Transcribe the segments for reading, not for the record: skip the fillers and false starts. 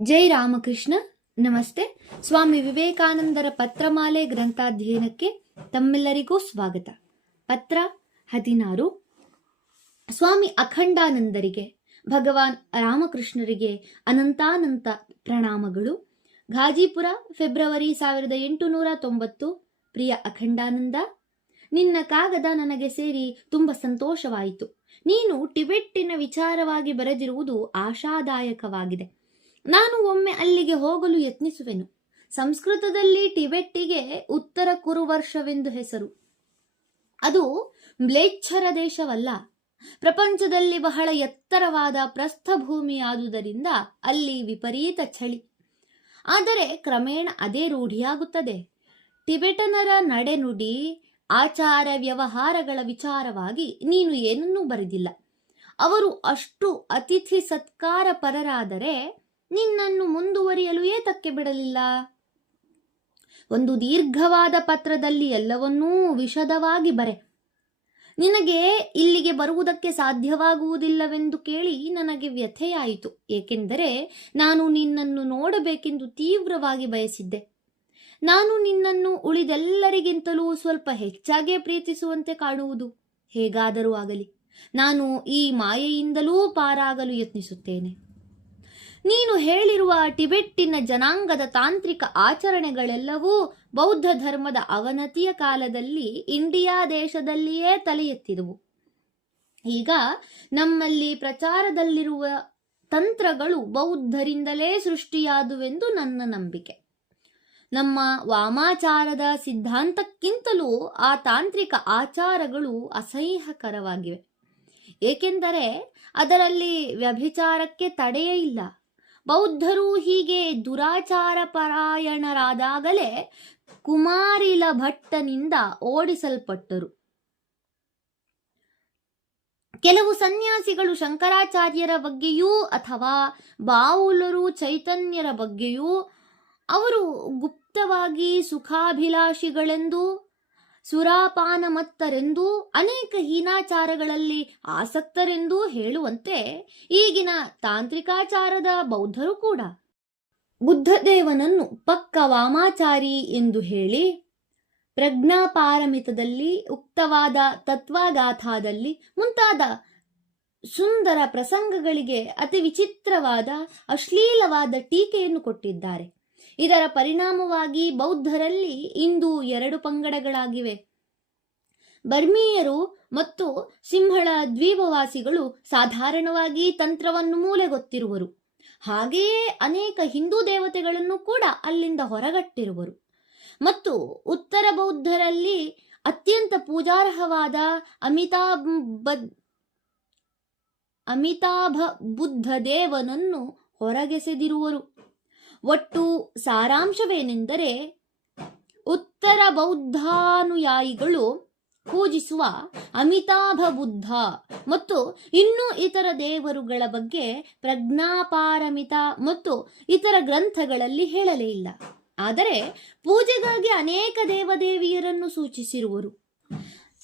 ಜೈ ರಾಮಕೃಷ್ಣ. ನಮಸ್ತೆ. ಸ್ವಾಮಿ ವಿವೇಕಾನಂದರ ಪತ್ರಮಾಲೆ ಗ್ರಂಥಾಧ್ಯಯನಕ್ಕೆ ತಮ್ಮೆಲ್ಲರಿಗೂ ಸ್ವಾಗತ. ಪತ್ರ 16. ಸ್ವಾಮಿ ಅಖಂಡಾನಂದರಿಗೆ, ಭಗವಾನ್ ರಾಮಕೃಷ್ಣರಿಗೆ ಅನಂತಾನಂತ ಪ್ರಣಾಮಗಳು. ಘಾಜಿಪುರ, ಫೆಬ್ರವರಿ 1890. ಪ್ರಿಯ ಅಖಂಡಾನಂದ, ನಿನ್ನ ಕಾಗದ ನನಗೆ ಸೇರಿ ತುಂಬ ಸಂತೋಷವಾಯಿತು. ನೀನು ಟಿಬೆಟ್ಟಿನ ವಿಚಾರವಾಗಿ ಬರೆದಿರುವುದು ಆಶಾದಾಯಕವಾಗಿದೆ. ನಾನು ಒಮ್ಮೆ ಅಲ್ಲಿಗೆ ಹೋಗಲು ಯತ್ನಿಸುವೆನು. ಸಂಸ್ಕೃತದಲ್ಲಿ ಟಿಬೆಟ್ಟಿಗೆ ಉತ್ತರ ಕುರುವರ್ಷವೆಂದು ಹೆಸರು. ಅದು ಮ್ಲೇಚ್ಛರ ದೇಶವಲ್ಲ. ಪ್ರಪಂಚದಲ್ಲಿ ಬಹಳ ಎತ್ತರವಾದ ಪ್ರಸ್ಥಭೂಮಿಯಾದುದರಿಂದ ಅಲ್ಲಿ ವಿಪರೀತ ಚಳಿ. ಆದರೆ ಕ್ರಮೇಣ ಅದೇ ರೂಢಿಯಾಗುತ್ತದೆ. ಟಿಬೆಟನರ ನಡೆನುಡಿ, ಆಚಾರ ವ್ಯವಹಾರಗಳ ವಿಚಾರವಾಗಿ ನೀನು ಏನನ್ನೂ ಬರೆದಿಲ್ಲ. ಅವರು ಅಷ್ಟು ಅತಿಥಿ ಸತ್ಕಾರ ಪರರಾದರೆ ನಿನ್ನನ್ನು ಮುಂದುವರಿಯಲು ಏತಕ್ಕೆ ಬಿಡಲಿಲ್ಲ? ಒಂದು ದೀರ್ಘವಾದ ಪತ್ರದಲ್ಲಿ ಎಲ್ಲವನ್ನೂ ವಿಶದವಾಗಿ ಬರೆ. ನಿನಗೆ ಇಲ್ಲಿಗೆ ಬರುವುದಕ್ಕೆ ಸಾಧ್ಯವಾಗುವುದಿಲ್ಲವೆಂದು ಕೇಳಿ ನನಗೆ ವ್ಯಥೆಯಾಯಿತು. ಏಕೆಂದರೆ ನಾನು ನಿನ್ನನ್ನು ನೋಡಬೇಕೆಂದು ತೀವ್ರವಾಗಿ ಬಯಸಿದ್ದೆ. ನಾನು ನಿನ್ನನ್ನು ಉಳಿದೆಲ್ಲರಿಗಿಂತಲೂ ಸ್ವಲ್ಪ ಹೆಚ್ಚಾಗೇ ಪ್ರೀತಿಸುವಂತೆ ಕಾಣುವುದು. ಹೇಗಾದರೂ ಆಗಲಿ, ನಾನು ಈ ಮಾಯೆಯಿಂದಲೂ ಪಾರಾಗಲು ಯತ್ನಿಸುತ್ತೇನೆ. ನೀನು ಹೇಳಿರುವ ಟಿಬೆಟ್ಟಿನ ಜನಾಂಗದ ತಾಂತ್ರಿಕ ಆಚರಣೆಗಳೆಲ್ಲವೂ ಬೌದ್ಧ ಧರ್ಮದ ಅವನತಿಯ ಕಾಲದಲ್ಲಿ ಇಂಡಿಯಾ ದೇಶದಲ್ಲಿಯೇ ತಲೆ ಎತ್ತಿದವು. ಈಗ ನಮ್ಮಲ್ಲಿ ಪ್ರಚಾರದಲ್ಲಿರುವ ತಂತ್ರಗಳು ಬೌದ್ಧರಿಂದಲೇ ಸೃಷ್ಟಿಯಾದುವೆಂದು ನನ್ನ ನಂಬಿಕೆ. ನಮ್ಮ ವಾಮಾಚಾರದ ಸಿದ್ಧಾಂತಕ್ಕಿಂತಲೂ ಆ ತಾಂತ್ರಿಕ ಆಚಾರಗಳು ಅಸಹ್ಯಕರವಾಗಿವೆ. ಏಕೆಂದರೆ ಅದರಲ್ಲಿ ವ್ಯಭಿಚಾರಕ್ಕೆ ತಡೆಯೇ ಇಲ್ಲ. ಬೌದ್ಧರು ಹೀಗೆ ದುರಾಚಾರ ಪರಾಯಣರಾದಾಗಲೇ ಕುಮಾರಿಲ ಭಟ್ಟನಿಂದ ಓಡಿಸಲ್ಪಟ್ಟರು. ಕೆಲವು ಸನ್ಯಾಸಿಗಳು ಶಂಕರಾಚಾರ್ಯರ ಬಗ್ಗೆಯೂ ಅಥವಾ ಬಾವುಲರು ಚೈತನ್ಯರ ಬಗ್ಗೆಯೂ ಅವರು ಗುಪ್ತವಾಗಿ ಸುಖಾಭಿಲಾಷಿಗಳೆಂದೂ ಸುರಾಪಾನಮತ್ತರೆಂದೂ ಅನೇಕ ಹೀನಾಚಾರಗಳಲ್ಲಿ ಆಸಕ್ತರೆಂದೂ ಹೇಳುವಂತೆ ಈಗಿನ ತಾಂತ್ರಿಕಾಚಾರದ ಬೌದ್ಧರು ಕೂಡ ಬುದ್ಧದೇವನನ್ನು ಪಕ್ಕ ವಾಮಾಚಾರಿ ಎಂದು ಹೇಳಿ ಪ್ರಜ್ಞಾಪಾರಮಿತದಲ್ಲಿ, ಉಕ್ತವಾದ ತತ್ವಗಾಥಾದಲ್ಲಿ ಮುಂತಾದ ಸುಂದರ ಪ್ರಸಂಗಗಳಿಗೆ ಅತಿ ವಿಚಿತ್ರವಾದ ಅಶ್ಲೀಲವಾದ ಟೀಕೆಯನ್ನು ಕೊಟ್ಟಿದ್ದಾರೆ. ಇದರ ಪರಿಣಾಮವಾಗಿ ಬೌದ್ಧರಲ್ಲಿ ಇಂದು 2 ಪಂಗಡಗಳಾಗಿವೆ. ಬರ್ಮೀಯರು ಮತ್ತು ಸಿಂಹಳ ದ್ವೀಪವಾಸಿಗಳು ಸಾಧಾರಣವಾಗಿ ತಂತ್ರವನ್ನು ಮೂಲೆಗೊತ್ತಿರುವರು. ಹಾಗೆಯೇ ಅನೇಕ ಹಿಂದೂ ದೇವತೆಗಳನ್ನು ಕೂಡ ಅಲ್ಲಿಂದ ಹೊರಗಟ್ಟಿರುವರು. ಮತ್ತು ಉತ್ತರ ಬೌದ್ಧರಲ್ಲಿ ಅತ್ಯಂತ ಪೂಜಾರ್ಹವಾದ ಅಮಿತಾಭ ಬುದ್ಧ ದೇವನನ್ನು ಹೊರಗೆಸೆದಿರುವರು. ಒಟ್ಟು ಸಾರಾಂಶವೇನೆಂದರೆ, ಉತ್ತರ ಬೌದ್ಧಾನುಯಾಯಿಗಳು ಪೂಜಿಸುವ ಅಮಿತಾಭ ಬುದ್ಧ ಮತ್ತು ಇನ್ನೂ ಇತರ ದೇವರುಗಳ ಬಗ್ಗೆ ಪ್ರಜ್ಞಾಪಾರಮಿತ ಮತ್ತು ಇತರ ಗ್ರಂಥಗಳಲ್ಲಿ ಹೇಳಲೇ ಇಲ್ಲ. ಆದರೆ ಪೂಜೆಗಾಗಿ ಅನೇಕ ದೇವದೇವಿಯರನ್ನು ಸೂಚಿಸಿರುವರು.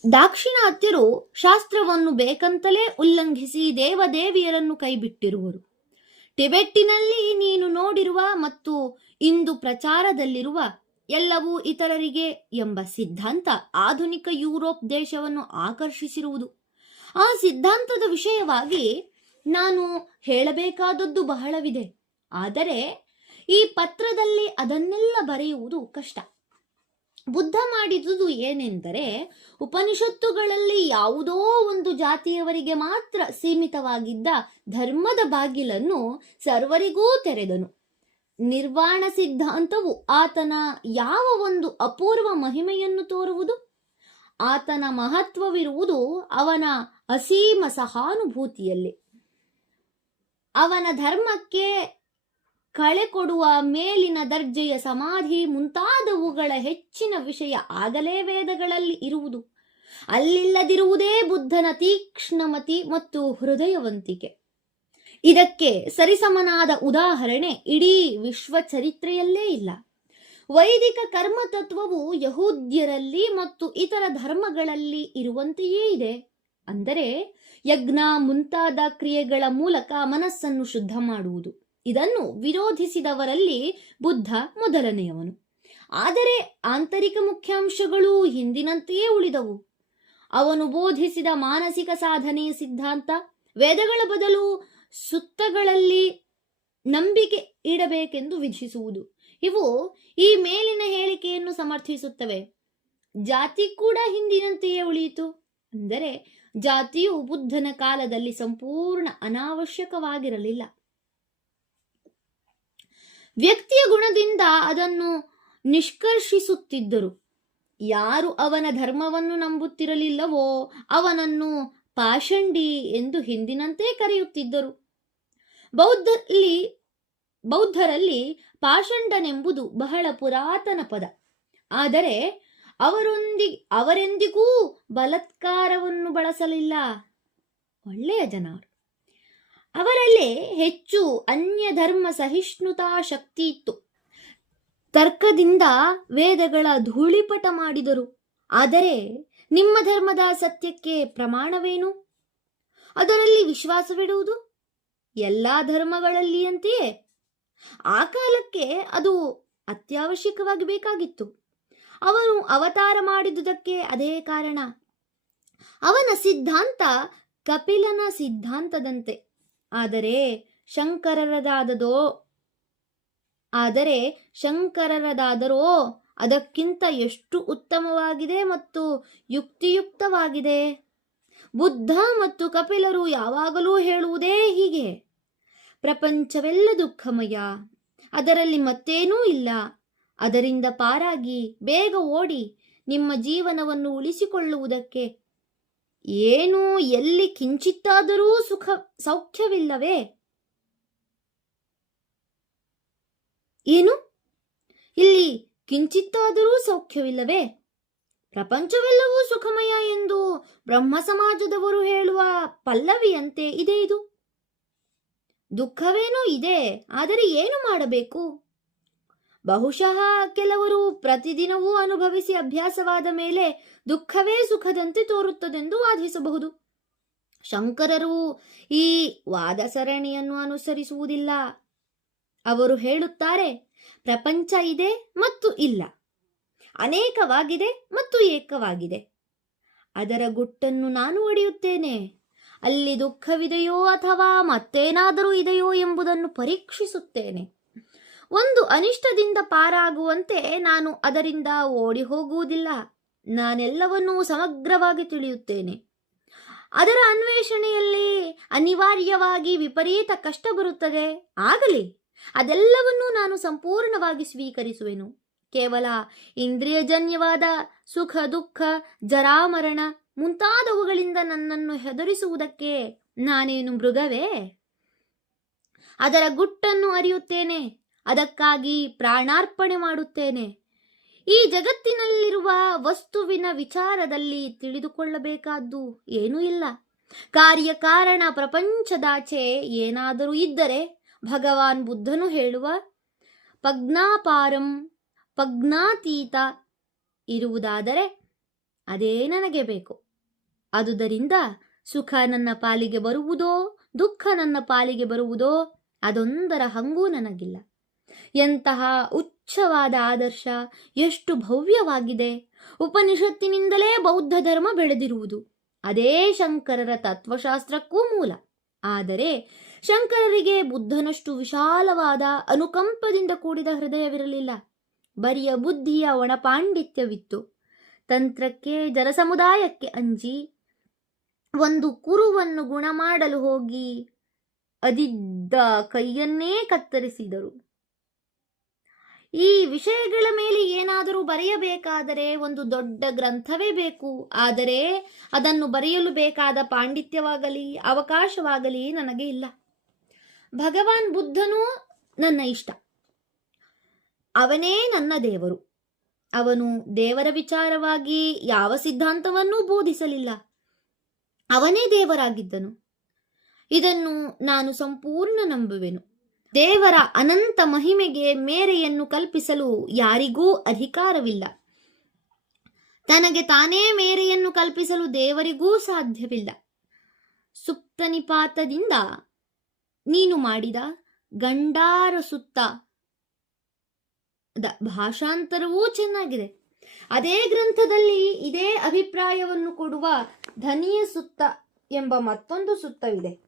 ದಾಕ್ಷಿಣಾತ್ಯರು ಶಾಸ್ತ್ರವನ್ನು ಬೇಕಂತಲೇ ಉಲ್ಲಂಘಿಸಿ ದೇವದೇವಿಯರನ್ನು ಕೈಬಿಟ್ಟಿರುವರು. ಟಿಬೆಟ್ಟಿನಲ್ಲಿ ನೀನು ನೋಡಿರುವ ಮತ್ತು ಇಂದು ಪ್ರಚಾರದಲ್ಲಿರುವ ಎಲ್ಲವೂ ಇತರರಿಗೆ ಎಂಬ ಸಿದ್ಧಾಂತ ಆಧುನಿಕ ಯುರೋಪ್ ದೇಶವನ್ನು ಆಕರ್ಷಿಸಿರುವುದು. ಆ ಸಿದ್ಧಾಂತದ ವಿಷಯವಾಗಿ ನಾನು ಹೇಳಬೇಕಾದದ್ದು ಬಹಳವಿದೆ. ಆದರೆ ಈ ಪತ್ರದಲ್ಲಿ ಅದನ್ನೆಲ್ಲ ಬರೆಯುವುದು ಕಷ್ಟ. ಬುದ್ಧ ಮಾಡಿದುದು ಏನೆಂದರೆ, ಉಪನಿಷತ್ತುಗಳಲ್ಲಿ ಯಾವುದೋ ಒಂದು ಜಾತಿಯವರಿಗೆ ಮಾತ್ರ ಸೀಮಿತವಾಗಿದ್ದ ಧರ್ಮದ ಬಾಗಿಲನ್ನು ಸರ್ವರಿಗೂ ತೆರೆದನು. ನಿರ್ವಾಣ ಸಿದ್ಧಾಂತವು ಆತನ ಯಾವ ಒಂದು ಅಪೂರ್ವ ಮಹಿಮೆಯನ್ನು ತೋರುವುದು? ಆತನ ಮಹತ್ವವಿರುವುದು ಅವನ ಅಸೀಮ ಸಹಾನುಭೂತಿಯಲ್ಲಿ. ಅವನ ಧರ್ಮಕ್ಕೆ ಕಳೆ ಕೊಡುವ ಮೇಲಿನ ದರ್ಜೆಯ ಸಮಾಧಿ ಮುಂತಾದವುಗಳ ಹೆಚ್ಚಿನ ವಿಷಯ ಆಗಲೇ ವೇದಗಳಲ್ಲಿ ಇರುವುದು. ಅಲ್ಲಿಲ್ಲದಿರುವುದೇ ಬುದ್ಧನ ತೀಕ್ಷ್ಣಮತಿ ಮತ್ತು ಹೃದಯವಂತಿಕೆ. ಇದಕ್ಕೆ ಸರಿಸಮನಾದ ಉದಾಹರಣೆ ಇಡೀ ವಿಶ್ವ ಚರಿತ್ರೆಯಲ್ಲೇ ಇಲ್ಲ. ವೈದಿಕ ಕರ್ಮತತ್ವವು ಯಹೂದ್ಯರಲ್ಲಿ ಮತ್ತು ಇತರ ಧರ್ಮಗಳಲ್ಲಿ ಇರುವಂತೆಯೇ ಇದೆ. ಅಂದರೆ ಯಜ್ಞ ಮುಂತಾದ ಕ್ರಿಯೆಗಳ ಮೂಲಕ ಮನಸ್ಸನ್ನು ಶುದ್ಧ ಮಾಡುವುದು. ಇದನ್ನು ವಿರೋಧಿಸಿದವರಲ್ಲಿ ಬುದ್ಧ ಮೊದಲನೆಯವನು. ಆದರೆ ಆಂತರಿಕ ಮುಖ್ಯಾಂಶಗಳು ಹಿಂದಿನಂತೆಯೇ ಉಳಿದವು. ಅವನು ಬೋಧಿಸಿದ ಮಾನಸಿಕ ಸಾಧನೆಯ ಸಿದ್ಧಾಂತ, ವೇದಗಳ ಬದಲು ಸುತ್ತಗಳಲ್ಲಿ ನಂಬಿಕೆ ಇಡಬೇಕೆಂದು ವಿಧಿಸುವುದು, ಇವು ಈ ಮೇಲಿನ ಹೇಳಿಕೆಯನ್ನು ಸಮರ್ಥಿಸುತ್ತವೆ. ಜಾತಿ ಕೂಡ ಹಿಂದಿನಂತೆಯೇ ಉಳಿಯಿತು. ಅಂದರೆ ಜಾತಿಯು ಬುದ್ಧನ ಕಾಲದಲ್ಲಿ ಸಂಪೂರ್ಣ ಅನಾವಶ್ಯಕವಾಗಿರಲಿಲ್ಲ. ವ್ಯಕ್ತಿಯ ಗುಣದಿಂದ ಅದನ್ನು ನಿಷ್ಕರ್ಷಿಸುತ್ತಿದ್ದರು. ಯಾರು ಅವನ ಧರ್ಮವನ್ನು ನಂಬುತ್ತಿರಲಿಲ್ಲವೋ ಅವನನ್ನು ಪಾಷಂಡಿ ಎಂದು ಹಿಂದಿನಂತೆ ಕರೆಯುತ್ತಿದ್ದರು. ಬೌದ್ಧರಲ್ಲಿ ಪಾಷಂಡನೆಂಬುದು ಬಹಳ ಪುರಾತನ ಪದ. ಆದರೆ ಅವರೆಂದಿಗೂ ಬಲಾತ್ಕಾರವನ್ನು ಬಳಸಲಿಲ್ಲ. ಒಳ್ಳೆಯ ಜನರು. ಅವರಲ್ಲೇ ಹೆಚ್ಚು ಅನ್ಯ ಧರ್ಮ ಸಹಿಷ್ಣುತಾ ಶಕ್ತಿ ಇತ್ತು. ತರ್ಕದಿಂದ ವೇದಗಳ ಧೂಳಿಪಟ ಮಾಡಿದರು. ಆದರೆ ನಿಮ್ಮ ಧರ್ಮದ ಸತ್ಯಕ್ಕೆ ಪ್ರಮಾಣವೇನು? ಅದರಲ್ಲಿ ವಿಶ್ವಾಸವಿಡುವುದು ಎಲ್ಲಾ ಧರ್ಮಗಳಲ್ಲಿಯಂತೆಯೇ ಆ ಕಾಲಕ್ಕೆ ಅದು ಅತ್ಯವಶ್ಯಕವಾಗಿ ಬೇಕಾಗಿತ್ತು. ಅವನು ಅವತಾರ ಮಾಡಿದುದಕ್ಕೆ ಅದೇ ಕಾರಣ. ಅವನ ಸಿದ್ಧಾಂತ ಕಪಿಲನ ಸಿದ್ಧಾಂತದಂತೆ. ಆದರೆ ಶಂಕರರದಾದರೋ ಅದಕ್ಕಿಂತ ಎಷ್ಟು ಉತ್ತಮವಾಗಿದೆ ಮತ್ತು ಯುಕ್ತಿಯುಕ್ತವಾಗಿದೆ. ಬುದ್ಧ ಮತ್ತು ಕಪಿಲರು ಯಾವಾಗಲೂ ಹೇಳುವುದೇ ಹೀಗೆ: ಪ್ರಪಂಚವೆಲ್ಲ ದುಃಖಮಯ, ಅದರಲ್ಲಿ ಮತ್ತೇನೂ ಇಲ್ಲ. ಅದರಿಂದ ಪಾರಾಗಿ ಬೇಗ ಓಡಿ ನಿಮ್ಮ ಜೀವನವನ್ನು ಉಳಿಸಿಕೊಳ್ಳುವುದಕ್ಕೆ ಏನು ಎಲ್ಲಿ ಕಿಂಚಿತ್ತಾದರೂ ಸೌಖ್ಯವಿಲ್ಲವೇ? ಏನು ಇಲ್ಲಿ ಕಿಂಚಿತ್ತಾದರೂ ಸೌಖ್ಯವಿಲ್ಲವೇ? ಪ್ರಪಂಚವೆಲ್ಲವೂ ಸುಖಮಯ ಎಂದು ಬ್ರಹ್ಮ ಸಮಾಜದವರು ಹೇಳುವ ಪಲ್ಲವಿಯಂತೆ ಇದೆ ಇದು. ದುಃಖವೇನೂ ಇದೆ, ಆದರೆ ಏನು ಮಾಡಬೇಕು? ಬಹುಶಃ ಕೆಲವರು ಪ್ರತಿದಿನವೂ ಅನುಭವಿಸಿ ಅಭ್ಯಾಸವಾದ ಮೇಲೆ ದುಃಖವೇ ಸುಖದಂತೆ ತೋರುತ್ತದೆಂದು ವಾದಿಸಬಹುದು. ಶಂಕರರು ಈ ವಾದ ಸರಣಿಯನ್ನು ಅನುಸರಿಸುವುದಿಲ್ಲ. ಅವರು ಹೇಳುತ್ತಾರೆ, ಪ್ರಪಂಚ ಇದೆ ಮತ್ತು ಇಲ್ಲ, ಅನೇಕವಾಗಿದೆ ಮತ್ತು ಏಕವಾಗಿದೆ. ಅದರ ಗುಟ್ಟನ್ನು ನಾನು ಒಡೆಯುತ್ತೇನೆ. ಅಲ್ಲಿ ದುಃಖವಿದೆಯೋ ಅಥವಾ ಮತ್ತೇನಾದರೂ ಇದೆಯೋ ಎಂಬುದನ್ನು ಪರೀಕ್ಷಿಸುತ್ತೇನೆ. ಒಂದು ಅನಿಷ್ಟದಿಂದ ಪಾರಾಗುವಂತೆ ನಾನು ಅದರಿಂದ ಓಡಿ ಹೋಗುವುದಿಲ್ಲ. ನಾನೆಲ್ಲವನ್ನೂ ಸಮಗ್ರವಾಗಿ ತಿಳಿಯುತ್ತೇನೆ. ಅದರ ಅನ್ವೇಷಣೆಯಲ್ಲಿ ಅನಿವಾರ್ಯವಾಗಿ ವಿಪರೀತ ಕಷ್ಟ ಬರುತ್ತದೆ. ಆಗಲಿ, ಅದೆಲ್ಲವನ್ನೂ ನಾನು ಸಂಪೂರ್ಣವಾಗಿ ಸ್ವೀಕರಿಸುವೆನು. ಕೇವಲ ಇಂದ್ರಿಯಜನ್ಯವಾದ ಸುಖ ದುಃಖ ಜರಾಮರಣ ಮುಂತಾದವುಗಳಿಂದ ನನ್ನನ್ನು ಹೆದರಿಸುವುದಕ್ಕೆ ನಾನೇನು ಮೃಗವೇ? ಅದರ ಗುಟ್ಟನ್ನು ಅರಿಯುತ್ತೇನೆ. ಅದಕ್ಕಾಗಿ ಪ್ರಾಣಾರ್ಪಣೆ ಮಾಡುತ್ತೇನೆ. ಈ ಜಗತ್ತಿನಲ್ಲಿರುವ ವಸ್ತುವಿನ ವಿಚಾರದಲ್ಲಿ ತಿಳಿದುಕೊಳ್ಳಬೇಕಾದ್ದು ಏನೂ ಇಲ್ಲ. ಕಾರ್ಯಕಾರಣ ಪ್ರಪಂಚದಾಚೆ ಏನಾದರೂ ಇದ್ದರೆ ಭಗವಾನ್ ಬುದ್ಧನು ಹೇಳುವ ಪಜ್ಞಾಪಾರಂ ಪಜ್ಞಾತೀತ ಇರುವುದಾದರೆ ಅದೇ ನನಗೆ ಬೇಕು. ಆದುದರಿಂದ ಸುಖ ನನ್ನ ಪಾಲಿಗೆ ಬರುವುದೋ ದುಃಖ ನನ್ನ ಪಾಲಿಗೆ ಬರುವುದೋ ಅದೊಂದರ ಹಂಗೂ ನನಗಿಲ್ಲ. ಎಂತಹ ಉಚ್ಚವಾದ ಆದರ್ಶ, ಎಷ್ಟು ಭವ್ಯವಾಗಿದೆ! ಉಪನಿಷತ್ತಿನಿಂದಲೇ ಬೌದ್ಧ ಧರ್ಮ ಬೆಳೆದಿರುವುದು. ಅದೇ ಶಂಕರರ ತತ್ವಶಾಸ್ತ್ರಕ್ಕೂ ಮೂಲ. ಆದರೆ ಶಂಕರರಿಗೆ ಬುದ್ಧನಷ್ಟು ವಿಶಾಲವಾದ ಅನುಕಂಪದಿಂದ ಕೂಡಿದ ಹೃದಯವಿರಲಿಲ್ಲ. ಬರಿಯ ಬುದ್ಧಿಯ ಒಣಪಾಂಡಿತ್ಯವಿತ್ತು. ತಂತ್ರಕ್ಕೆ ಜನಸಮುದಾಯಕ್ಕೆ ಅಂಜಿ ಒಂದು ಕುರುವನ್ನು ಗುಣ ಮಾಡಲು ಹೋಗಿ ಅದಿದ್ದ ಕೈಯನ್ನೇ ಕತ್ತರಿಸಿದರು. ಈ ವಿಷಯಗಳ ಮೇಲೆ ಏನಾದರೂ ಬರೆಯಬೇಕಾದರೆ ಒಂದು ದೊಡ್ಡ ಗ್ರಂಥವೇ ಬೇಕು. ಆದರೆ ಅದನ್ನು ಬರೆಯಲು ಬೇಕಾದ ಪಾಂಡಿತ್ಯವಾಗಲಿ ಅವಕಾಶವಾಗಲಿ ನನಗೆ ಇಲ್ಲ. ಭಗವಾನ್ ಬುದ್ಧನೂ ನನ್ನ ಇಷ್ಟ. ಅವನೇ ನನ್ನ ದೇವರು. ಅವನು ದೇವರ ವಿಚಾರವಾಗಿ ಯಾವ ಸಿದ್ಧಾಂತವನ್ನೂ ಬೋಧಿಸಲಿಲ್ಲ. ಅವನೇ ದೇವರಾಗಿದ್ದನು. ಇದನ್ನು ನಾನು ಸಂಪೂರ್ಣ ನಂಬುವೆನು. ದೇವರ ಅನಂತ ಮಹಿಮೆಗೆ ಮೇರೆಯನ್ನು ಕಲ್ಪಿಸಲು ಯಾರಿಗೂ ಅಧಿಕಾರವಿಲ್ಲ. ತನಗೆ ತಾನೇ ಮೇರೆಯನ್ನು ಕಲ್ಪಿಸಲು ದೇವರಿಗೂ ಸಾಧ್ಯವಿಲ್ಲ. ಸುಪ್ತನಿಪಾತದಿಂದ ನೀನು ಮಾಡಿದ ಗಂಡಾರ ಸುತ್ತ ಭಾಷಾಂತರವೂ ಚೆನ್ನಾಗಿದೆ. ಅದೇ ಗ್ರಂಥದಲ್ಲಿ ಇದೇ ಅಭಿಪ್ರಾಯವನ್ನು ಕೊಡುವ ಧನಿಯ ಸುತ್ತ ಎಂಬ ಮತ್ತೊಂದು ಸುತ್ತವಿದೆ.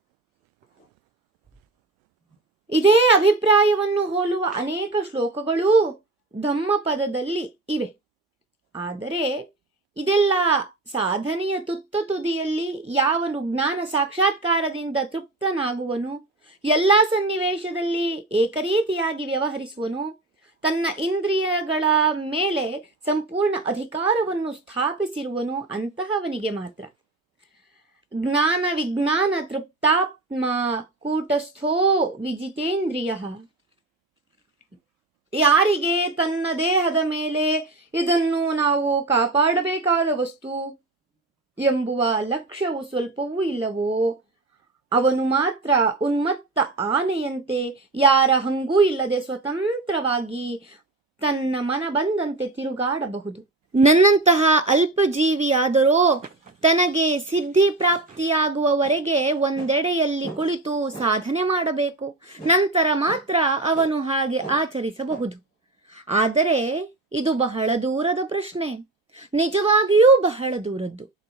ಇದೇ ಅಭಿಪ್ರಾಯವನ್ನು ಹೋಲುವ ಅನೇಕ ಶ್ಲೋಕಗಳೂ ಧಮ್ಮಪದದಲ್ಲಿ ಇವೆ. ಆದರೆ ಇದೆಲ್ಲ ಸಾಧನೆಯ ತುತ್ತ ತುದಿಯಲ್ಲಿ ಯಾವನು ಜ್ಞಾನ ಸಾಕ್ಷಾತ್ಕಾರದಿಂದ ತೃಪ್ತನಾಗುವನು, ಎಲ್ಲ ಸನ್ನಿವೇಶದಲ್ಲಿ ಏಕರೀತಿಯಾಗಿ ವ್ಯವಹರಿಸುವನು, ತನ್ನ ಇಂದ್ರಿಯಗಳ ಮೇಲೆ ಸಂಪೂರ್ಣ ಅಧಿಕಾರವನ್ನು ಸ್ಥಾಪಿಸಿರುವನು, ಅಂತಹವನಿಗೆ ಮಾತ್ರ ಜ್ಞಾನ ವಿಜ್ಞಾನ ತೃಪ್ತಾತ್ಮ ಕೂಟಸ್ಥೋ ವಿಜಿತೇಂದ್ರಿಯ. ಯಾರಿಗೆ ತನ್ನ ದೇಹದ ಮೇಲೆ ಇದನ್ನು ನಾವು ಕಾಪಾಡಬೇಕಾದ ವಸ್ತು ಎಂಬುವ ಲಕ್ಷ್ಯವು ಸ್ವಲ್ಪವೂ ಇಲ್ಲವೋ ಅವನು ಮಾತ್ರ ಉನ್ಮತ್ತ ಆನೆಯಂತೆ ಯಾರ ಹಂಗೂ ಇಲ್ಲದೆ ಸ್ವತಂತ್ರವಾಗಿ ತನ್ನ ಮನ ಬಂದಂತೆ ತಿರುಗಾಡಬಹುದು. ನನ್ನಂತಹ ಅಲ್ಪಜೀವಿಯಾದರೋ ತನಗೆ ಸಿದ್ಧಿ ಪ್ರಾಪ್ತಿಯಾಗುವವರೆಗೆ ಒಂದೆಡೆಯಲ್ಲಿ ಕುಳಿತು ಸಾಧನೆ ಮಾಡಬೇಕು. ನಂತರ ಮಾತ್ರ ಅವನು ಹಾಗೆ ಆಚರಿಸಬಹುದು. ಆದರೆ ಇದು ಬಹಳ ದೂರದ ಪ್ರಶ್ನೆ, ನಿಜವಾಗಿಯೂ ಬಹಳ ದೂರದ್ದು.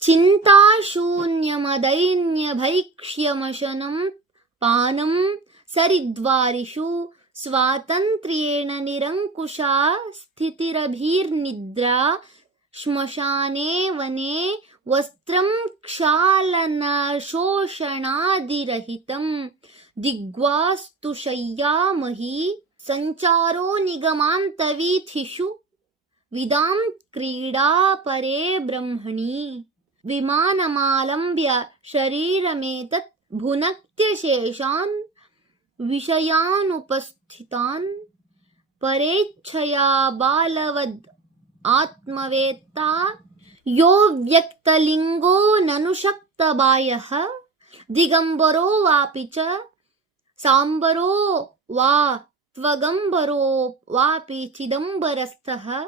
ಚಿಂತಾಶೂನ್ಯಮದೈನ್ಯ ಭೈಕ್ಷ್ಯಮಶನಂ ಪಾನಂ ಸರಿದ್ವಾರಿಷು ಸ್ವಾತಂತ್ರ್ಯೇಣ ನಿರಂಕುಶಾ ಸ್ಥಿತಿರಭೀರ್ನಿದ್ರಾ ಶ್ಮಶಾನೇ ವನೆ ವಸ್ತ್ರಂ ಕ್ಷಾಲನ ಶೋಷಣಾದಿರಹಿತಂ ದಿಗ್ವಾಸ್ತು ಶಯ್ಯಾಮಹಿ ಸಂಚಾರೋ ನಿಗಮಾಂತವೀಥಿಷು ವಿದಾಂ ಕ್ರೀಡಾ ಪರೇ ಬ್ರಹ್ಮಣಿ ವಿಮಾನಮಾಲಂಬ್ಯ ಶರೀರಮೇತತ್ ಭುನಕ್ತ್ಯಶೇಷಾನ್ ವಿಷಯಾನುಪಸ್ಥಿತಾನ್ ಪರೇಚ್ಛಯಾ ಬಾಲವದ್ ಆತ್ಮವೇತ್ತಾ ಯೋ ವ್ಯಕ್ತಲಿಂಗೋ ನನುಶಕ್ತ ಬಾಯಃ ದಿಗಂಬರೋ ವಾಪಿ ಚ ಸಾಂಬರೋ ವಾ ತ್ವಗಂಬರೋ ವಾಪಿ ಚಿದಂಬರಸ್ಥಃ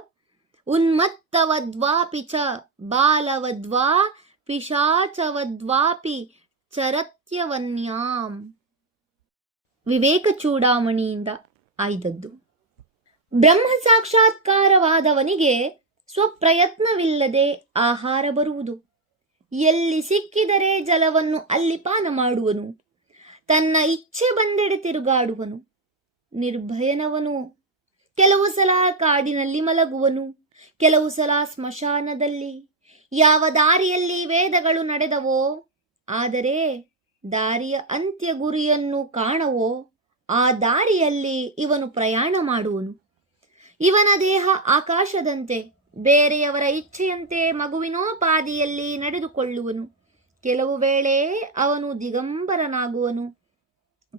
ಉನ್ಮತ್ತವದ್ವಾಪಿ ಚ ಬಾಲವದ್ವಾ ಪಿಶಾಚವದ್ವಾಪಿ ಚರತ್ಯವನ್ಯಾಂ. ವಿವೇಕ ಚೂಡಾಮಣಿಯಿಂದ ಆಯ್ದದ್ದು. ಬ್ರಹ್ಮ ಸಾಕ್ಷಾತ್ಕಾರವಾದವನಿಗೆ ಸ್ವಪ್ರಯತ್ನವಿಲ್ಲದೆ ಆಹಾರ ಬರುವುದು. ಎಲ್ಲಿ ಸಿಕ್ಕಿದರೆ ಜಲವನ್ನು ಅಲ್ಲಿ ಪಾನ ಮಾಡುವನು. ತನ್ನ ಇಚ್ಛೆ ಬಂದೆಡೆ ತಿರುಗಾಡುವನು. ನಿರ್ಭಯನವನು. ಕೆಲವು ಸಲ ಕಾಡಿನಲ್ಲಿ ಮಲಗುವನು, ಕೆಲವು ಸಲ ಸ್ಮಶಾನದಲ್ಲಿ. ಯಾವ ದಾರಿಯಲ್ಲಿ ವೇದಗಳು ನಡೆದವೋ, ಆದರೆ ದಾರಿಯ ಅಂತ್ಯ ಗುರಿಯನ್ನು ಕಾಣವೋ ಆ ದಾರಿಯಲ್ಲಿ ಇವನು ಪ್ರಯಾಣ ಮಾಡುವನು. ಇವನ ದೇಹ ಆಕಾಶದಂತೆ, ಬೇರೆಯವರ ಇಚ್ಛೆಯಂತೆ ಮಗುವಿನೋಪಾದಿಯಲ್ಲಿ ನಡೆದುಕೊಳ್ಳುವನು. ಕೆಲವು ವೇಳೆ ಅವನು ದಿಗಂಬರನಾಗುವನು,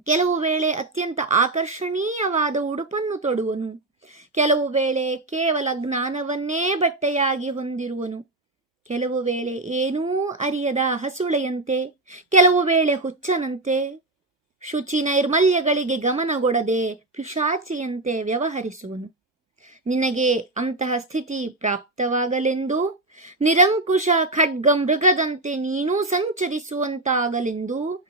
ಕೆಲವು ವೇಳೆ ಅತ್ಯಂತ ಆಕರ್ಷಣೀಯವಾದ ಉಡುಪನ್ನು ತೊಡುವನು, ಕೆಲವು ವೇಳೆ ಕೇವಲ ಜ್ಞಾನವನ್ನೇ ಬಟ್ಟೆಯಾಗಿ ಹೊಂದಿರುವನು, ಕೆಲವು ವೇಳೆ ಏನೂ ಅರಿಯದ ಹಸುಳೆಯಂತೆ, ಕೆಲವು ವೇಳೆ ಹುಚ್ಚನಂತೆ, ಶುಚಿ ನೈರ್ಮಲ್ಯಗಳಿಗೆ ಗಮನಗೊಡದೆ ಪಿಶಾಚಿಯಂತೆ ವ್ಯವಹರಿಸುವನು. ನಿನಗೆ ಅಂತಹ ಸ್ಥಿತಿ ಪ್ರಾಪ್ತವಾಗಲೆಂದು, ನಿರಂಕುಶ ಖಡ್ಗ ಮೃಗದಂತೆ ನೀನೂ ಸಂಚರಿಸುವಂತಾಗಲೆಂದು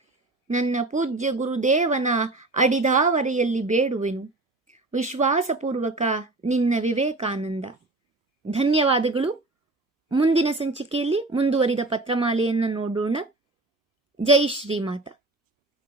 ನನ್ನ ಪೂಜ್ಯ ಗುರುದೇವನ ಅಡಿದಾವರೆಯಲ್ಲಿ ಬೇಡುವೆನು. ವಿಶ್ವಾಸಪೂರ್ವಕ ನಿನ್ನ ವಿವೇಕಾನಂದ. ಧನ್ಯವಾದಗಳು. ಮುಂದಿನ ಸಂಚಿಕೆಯಲ್ಲಿ ಮುಂದುವರಿದ ಪತ್ರಮಾಲೆಯನ್ನು ನೋಡೋಣ. ಜೈ ಶ್ರೀಮಾತಾ.